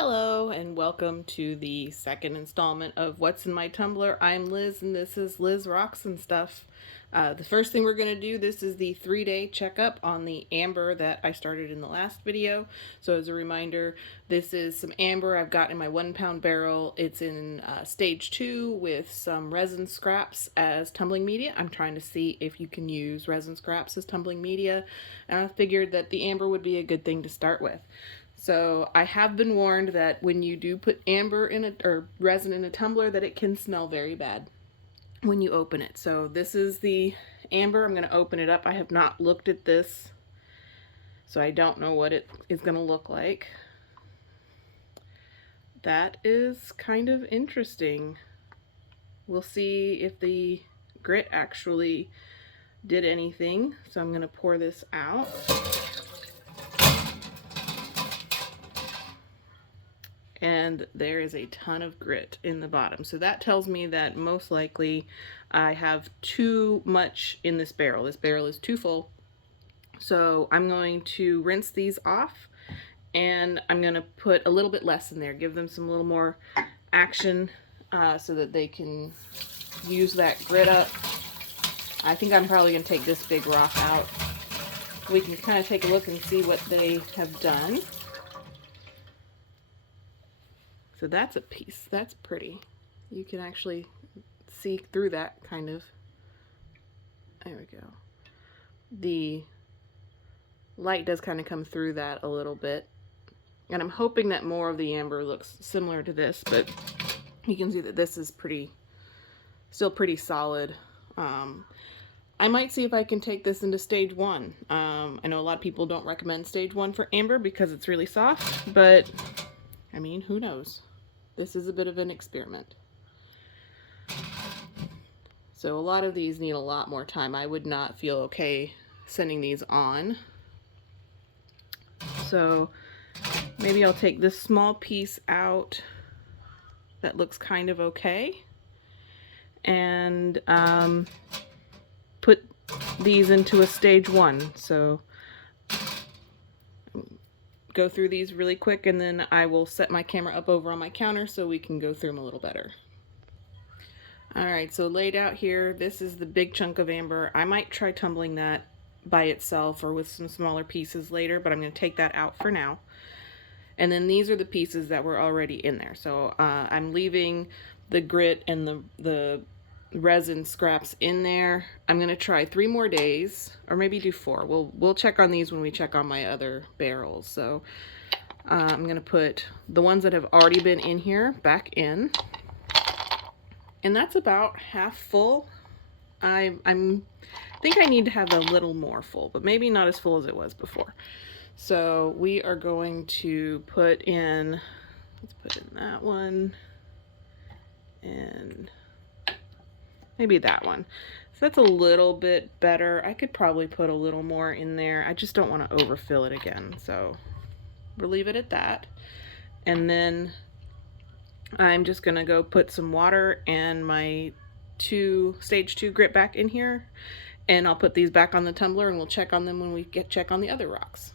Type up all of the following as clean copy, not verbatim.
Hello and welcome to the second installment of What's in My Tumbler. I'm Liz and this is Liz Rocks and Stuff. The first thing we're going to do, this is the 3-day checkup on the amber that I started in the last video. So as a reminder, this is some amber I've got in my 1-pound barrel. It's in stage 2 with some resin scraps as tumbling media. I'm trying to see if you can use resin scraps as tumbling media, and I figured that the amber would be a good thing to start with. So I have been warned that when you do put amber in or resin in a tumbler, that it can smell very bad when you open it. So this is the amber. I'm going to open it up. I have not looked at this, so I don't know what it is going to look like. That is kind of interesting. We'll see if the grit actually did anything. So I'm going to pour this out. And there is a ton of grit in the bottom. So that tells me that most likely I have too much in this barrel. This barrel is too full. So I'm going to rinse these off and I'm going to put a little bit less in there, give them some little more action so that they can use that grit up. I think I'm probably going to take this big rock out. We can kind of take a look and see what they have done. So that's a piece. That's pretty. You can actually see through that kind of. There we go. The light does kind of come through that a little bit. And I'm hoping that more of the amber looks similar to this, but you can see that this is still pretty solid. I might see if I can take this into stage 1. I know a lot of people don't recommend stage 1 for amber because it's really soft, but I mean, who knows? This is a bit of an experiment. So a lot of these need a lot more time. I would not feel okay sending these on. So maybe I'll take this small piece out that looks kind of okay and put these into a stage 1. So go through these really quick and then I will set my camera up over on my counter so we can go through them a little better. Alright, so laid out here, this is the big chunk of amber. I might try tumbling that by itself or with some smaller pieces later, but I'm going to take that out for now. And then these are the pieces that were already in there. So I'm leaving the grit and the resin scraps in there. I'm going to try 3 more days, or maybe do 4. We'll check on these when we check on my other barrels. So I'm going to put the ones that have already been in here back in. And that's about half full. I think I need to have a little more full, but maybe not as full as it was before. So we are going to put in, let's put in that one, and maybe that one. So that's a little bit better. I could probably put a little more in there. I just don't want to overfill it again. So we'll leave it at that. And then I'm just gonna go put some water and my stage 2 grit back in here, and I'll put these back on the tumbler and we'll check on them when we check on the other rocks.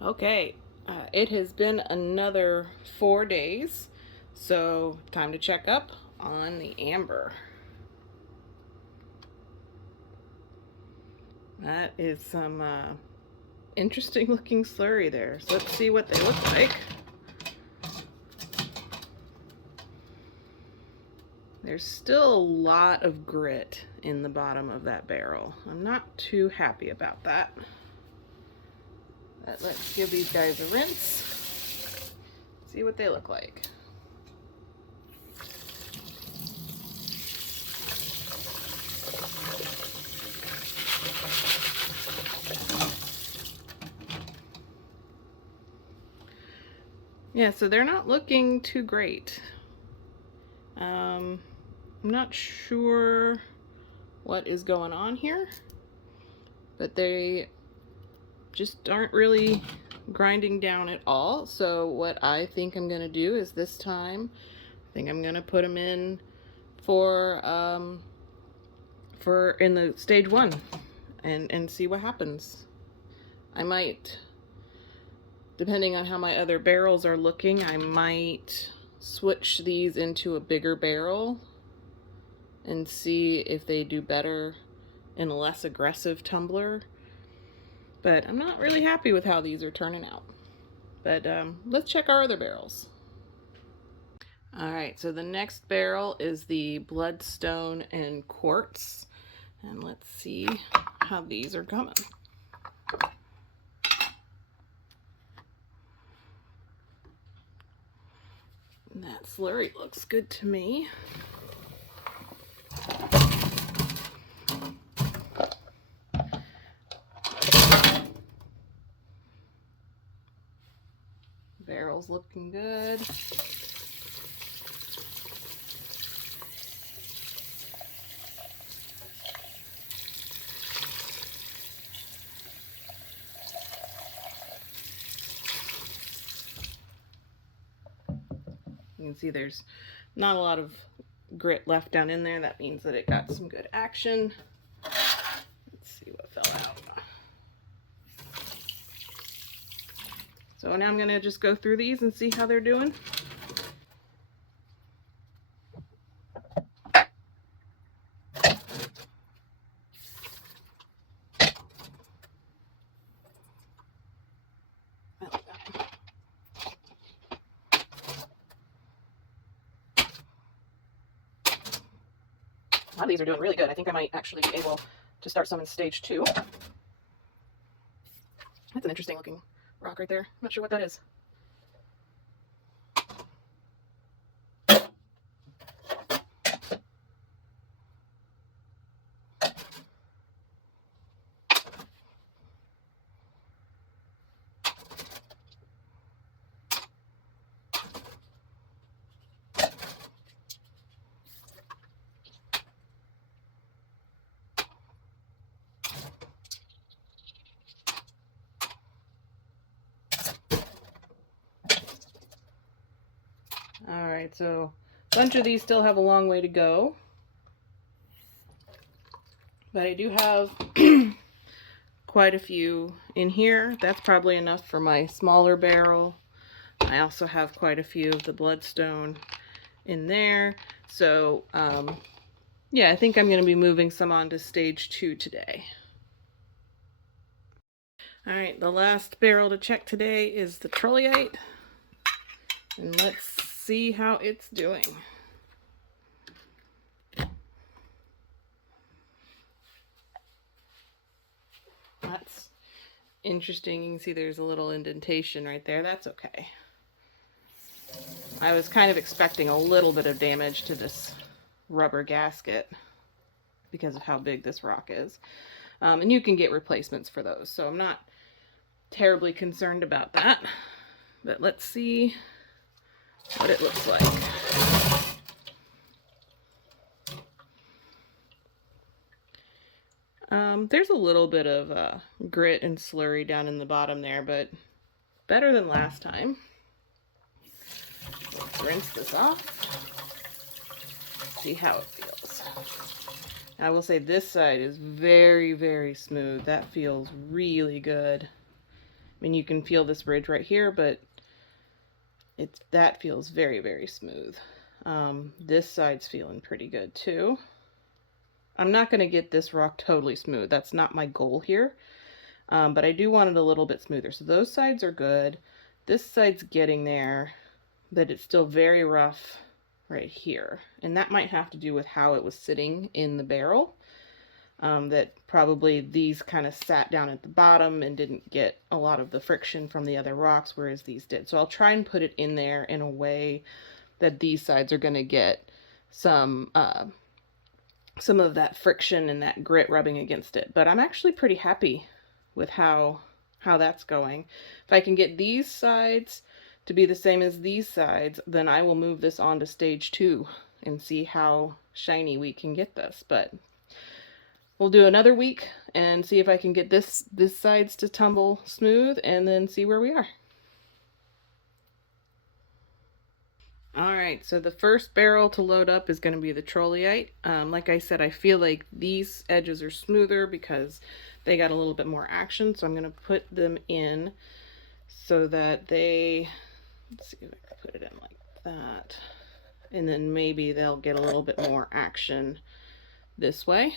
Okay, it has been another 4 days, so time to check up on the amber. That is some interesting looking slurry there. So let's see what they look like. There's still a lot of grit in the bottom of that barrel. I'm not too happy about that. But let's give these guys a rinse. See what they look like. Yeah, so they're not looking too great. I'm not sure what is going on here, but they just aren't really grinding down at all. So what I think I'm going to do is this time, I think I'm going to put them in for in the stage 1 and see what happens. I might Depending on how my other barrels are looking, I might switch these into a bigger barrel and see if they do better in a less aggressive tumbler. But I'm not really happy with how these are turning out. But let's check our other barrels. Alright, so the next barrel is the Bloodstone and Quartz. And let's see how these are coming. That slurry looks good to me. Barrel's looking good. You can see there's not a lot of grit left down in there. That means that it got some good action. Let's see what fell out. So now I'm going to just go through these and see how they're doing. A lot of these are doing really good. I think I might actually be able to start some in stage 2. That's an interesting looking rock right there. I'm not sure what that is. Alright, so a bunch of these still have a long way to go. But I do have quite a few in here. That's probably enough for my smaller barrel. I also have quite a few of the Bloodstone in there. So, yeah, I think I'm going to be moving some on to stage 2 today. Alright, the last barrel to check today is the Trolleyite. And let's see how it's doing. That's interesting. You can see there's a little indentation right there. That's okay. I was kind of expecting a little bit of damage to this rubber gasket because of how big this rock is. And you can get replacements for those, so I'm not terribly concerned about that. But let's see what it looks like. There's a little bit of grit and slurry down in the bottom there, but better than last time. Let's rinse this off. See how it feels. I will say this side is very, very smooth. That feels really good. I mean, you can feel this ridge right here, but that feels very, very smooth. This side's feeling pretty good too. I'm not going to get this rock totally smooth. That's not my goal here. But I do want it a little bit smoother. So those sides are good. This side's getting there, but it's still very rough right here. And that might have to do with how it was sitting in the barrel. That probably these kind of sat down at the bottom and didn't get a lot of the friction from the other rocks, whereas these did. So I'll try and put it in there in a way that these sides are going to get some of that friction and that grit rubbing against it. But I'm actually pretty happy with how that's going. If I can get these sides to be the same as these sides, then I will move this on to stage 2 and see how shiny we can get this. But we'll do another week and see if I can get this sides to tumble smooth and then see where we are. Alright, so the first barrel to load up is going to be the Trolleyite. Like I said, I feel like these edges are smoother because they got a little bit more action, so I'm going to put them in so that they, let's see if I can put it in like that, and then maybe they'll get a little bit more action this way.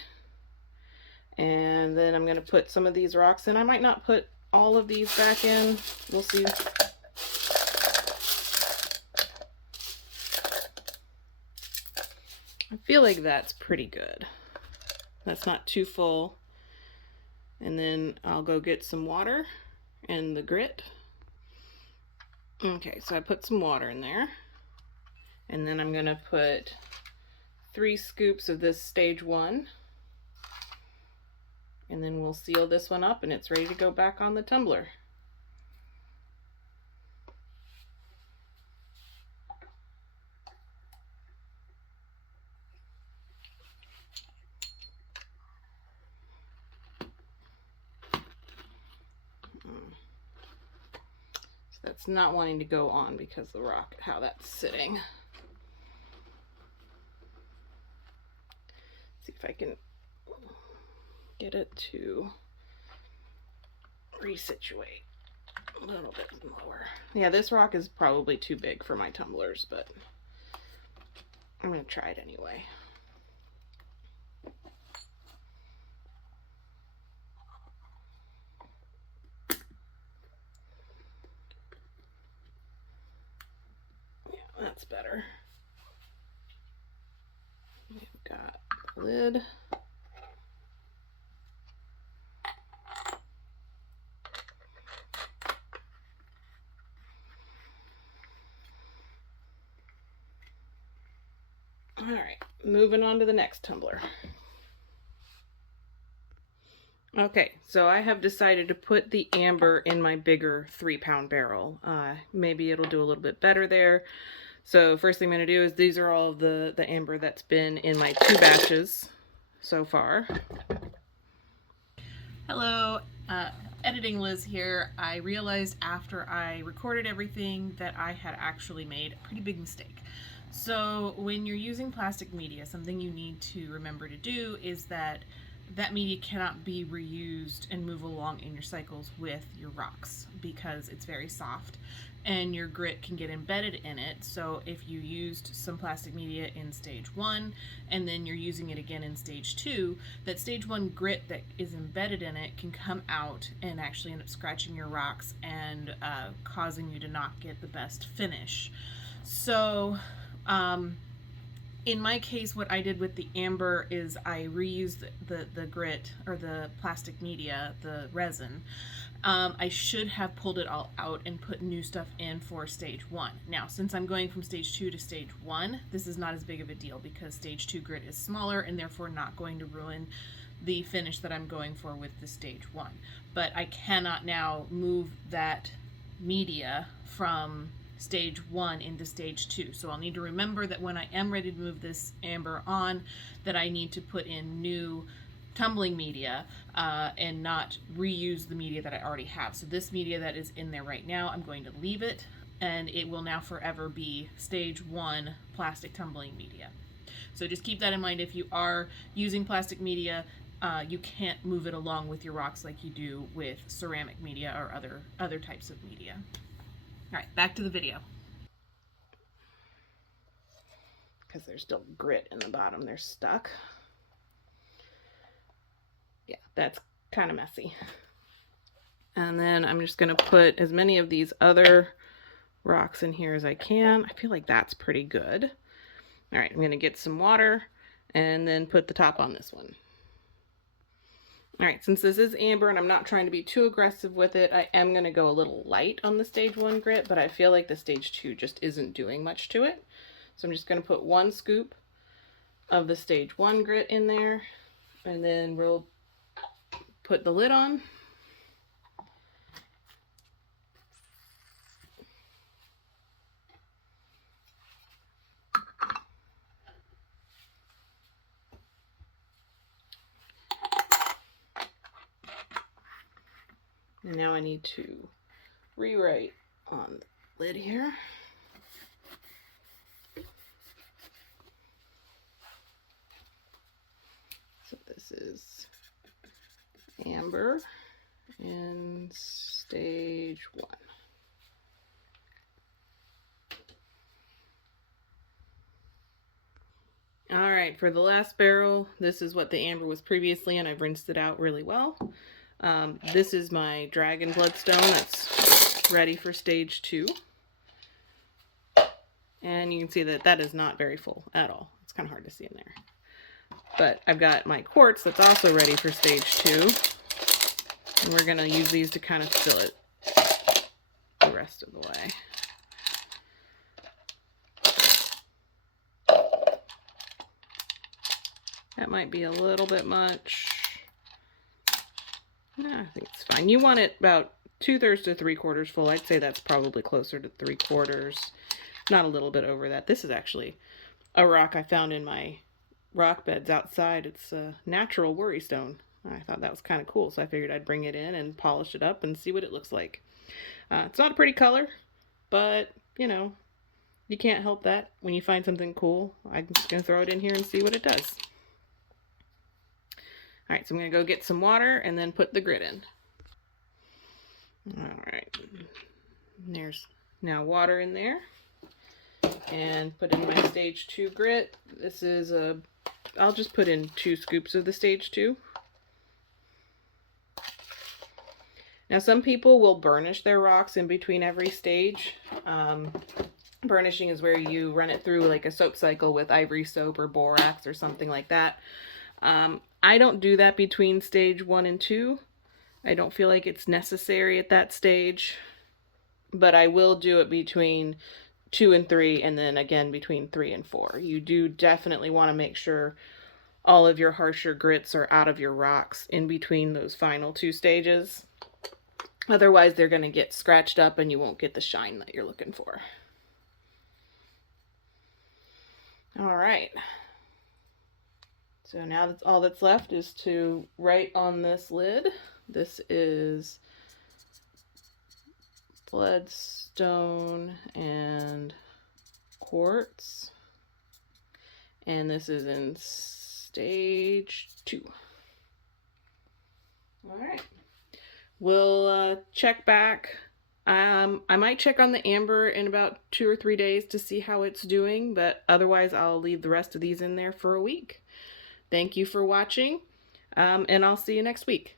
And then I'm going to put some of these rocks in. I might not put all of these back in. We'll see. I feel like that's pretty good. That's not too full. And then I'll go get some water and the grit. Okay, so I put some water in there. And then I'm going to put 3 scoops of this stage 1. And then we'll seal this one up and it's ready to go back on the tumbler. So that's not wanting to go on because of the rock, how that's sitting. See if I can get it to resituate a little bit lower. Yeah, this rock is probably too big for my tumblers, but I'm going to try it anyway. Yeah, that's better. We've got the lid. All right, moving on to the next tumbler. Okay, so I have decided to put the amber in my bigger 3-pound barrel. Maybe it'll do a little bit better there. So first thing I'm going to do is these are all of the amber that's been in my 2 batches so far. Hello, Editing Liz here. I realized after I recorded everything that I had actually made a pretty big mistake. So when you're using plastic media, something you need to remember to do is that media cannot be reused and move along in your cycles with your rocks because it's very soft and your grit can get embedded in it. So if you used some plastic media in stage 1 and then you're using it again in stage 2, that stage 1 grit that is embedded in it can come out and actually end up scratching your rocks and causing you to not get the best finish. So in my case, what I did with the amber is I reused the grit, or the plastic media, the resin. I should have pulled it all out and put new stuff in for stage 1. Now, since I'm going from stage 2 to stage 1, this is not as big of a deal because stage 2 grit is smaller and therefore not going to ruin the finish that I'm going for with the stage 1. But I cannot now move that media from stage 1 into stage 2. So I'll need to remember that when I am ready to move this amber on, that I need to put in new tumbling media and not reuse the media that I already have. So this media that is in there right now, I'm going to leave it, and it will now forever be stage 1 plastic tumbling media. So just keep that in mind. If you are using plastic media, you can't move it along with your rocks like you do with ceramic media or other types of media. All right, back to the video. Because there's still grit in the bottom, they're stuck. Yeah, that's kind of messy. And then I'm just going to put as many of these other rocks in here as I can. I feel like that's pretty good. All right, I'm going to get some water and then put the top on this one. All right, since this is amber and I'm not trying to be too aggressive with it, I am going to go a little light on the stage 1 grit, but I feel like the stage 2 just isn't doing much to it. So I'm just going to put 1 scoop of the stage 1 grit in there, and then we'll put the lid on. And now I need to rewrite on the lid here. So this is amber in stage 1. Alright, for the last barrel, this is what the amber was previously, and I've rinsed it out really well. This is my dragon bloodstone that's ready for stage 2. And you can see that that is not very full at all. It's kind of hard to see in there. But I've got my quartz that's also ready for stage 2. And we're going to use these to kind of fill it the rest of the way. That might be a little bit much. I think it's fine. You want it about 2/3 to 3/4 full. I'd say that's probably closer to 3/4. Not a little bit over that. This is actually a rock I found in my rock beds outside. It's a natural worry stone. I thought that was kind of cool, so I figured I'd bring it in and polish it up and see what it looks like. It's not a pretty color, but, you know, you can't help that. When you find something cool, I'm just going to throw it in here and see what it does. Alright, so I'm going to go get some water and then put the grit in. Alright, there's now water in there. And put in my stage 2 grit. This is I'll just put in 2 scoops of the stage 2. Now some people will burnish their rocks in between every stage. Burnishing is where you run it through like a soap cycle with ivory soap or borax or something like that. I don't do that between stage 1 and 2. I don't feel like it's necessary at that stage, but I will do it between 2 and 3, and then again between 3 and 4. You do definitely want to make sure all of your harsher grits are out of your rocks in between those final 2 stages. Otherwise, they're going to get scratched up and you won't get the shine that you're looking for. All right. So now that's all that's left is to write on this lid. This is bloodstone and quartz. And this is in stage 2. All right. We'll check back. I might check on the amber in about 2 or 3 days to see how it's doing, but otherwise I'll leave the rest of these in there for a week. Thank you for watching, and I'll see you next week.